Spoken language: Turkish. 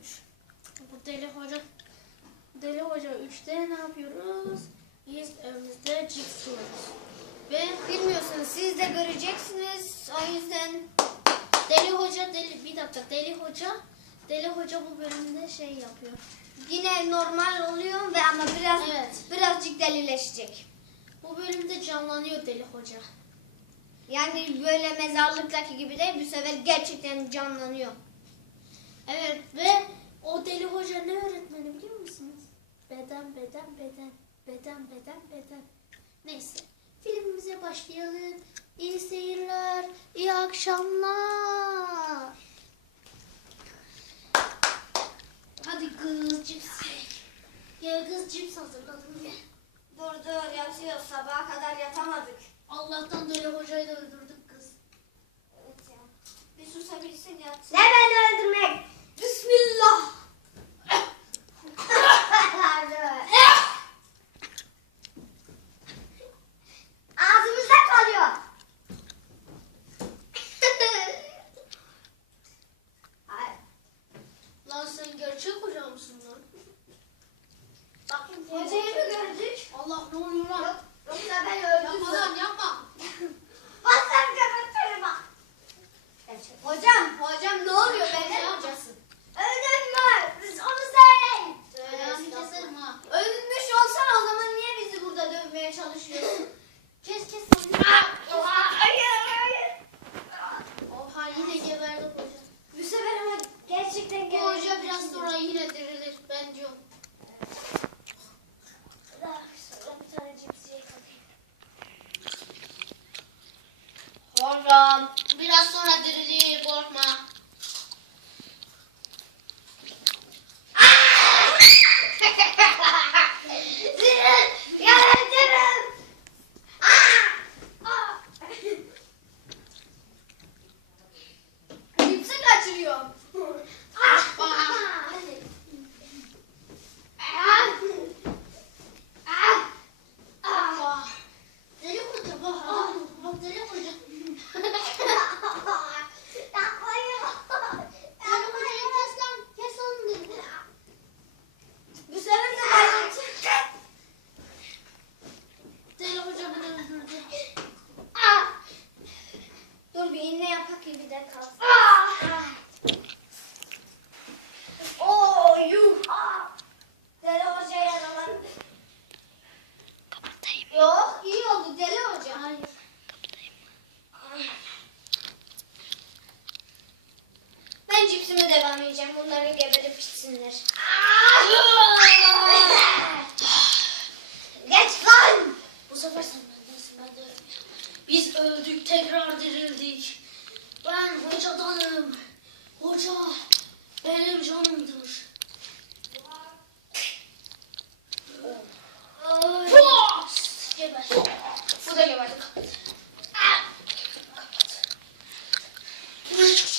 3. Bu deli hoca Deli hoca 3'te ne yapıyoruz? Biz evimizde cips yiyoruz. Ve Bilmiyorsunuz siz de göreceksiniz. O yüzden deli hoca deli bir dakika deli hoca deli hoca bu bölümde şey yapıyor. yine normal oluyor ve ama biraz Evet. birazcık delileşecek. Bu bölümde canlanıyor deli hoca. Yani böyle mezarlıktaki gibi değil bu sefer gerçekten canlanıyor. Evet ve o deli hoca ne öğretmeni biliyor musunuz? Beden beden beden beden beden beden. Neyse filmimize başlayalım. İyi seyirler, iyi akşamlar. Hadi kız cips. Ya kız cips hazırladım ya. Dur dur yatıyor sabaha kadar yatamadık. Allah'tan deli hocayı da öldürdük kız. Evet ya. Bir susabilsin yatsın. Lan sen gerçek hoca mısın lan? Bakayım Hocayı mı gördük? Allah ne oluyor lan? Yok, yoksa ben öldüm. Yapma lan yapma. Basam kapatırım bak. Hocam, hocam ne oluyor? Ben ne yapacağız? Öldün mü? Biz onu söyleyin. Ayağını keserim ha. Ölmüş olsan o zaman niye bizi burada dövmeye çalışıyorsun? Kes kes lan. hayır, hayır. Oha yine geberdi hoca. Bu sefer ama gerçekten hoca biraz sonra yine dirilir ben diyorum. Sonra bir tane. Biraz sonra dirilir korkma. Zırın! Yarattırın! Cipsi kaçırıyor. Ah. Deli hoca bak. ah, Bak deli hoca. Deli hocayı kes lan. Kes onu dedi. Bu sefer de bayılacak. Deli hoca bunu öldürdü. Dur bir iğne kalsın. Ah. Oo yuh. Deli hoca yaralandı. Yok iyi oldu deli hoca. Hayır. Ben cipsime devam edeceğim. Bunların geberip pişsinler. Geç lan. Bu sefer sen bendensin ben de. Biz öldük tekrar dirildik. Ben hocadanım. Hoca benim canımdır. Geber. Bu da geberdi. Kapat. Kapat.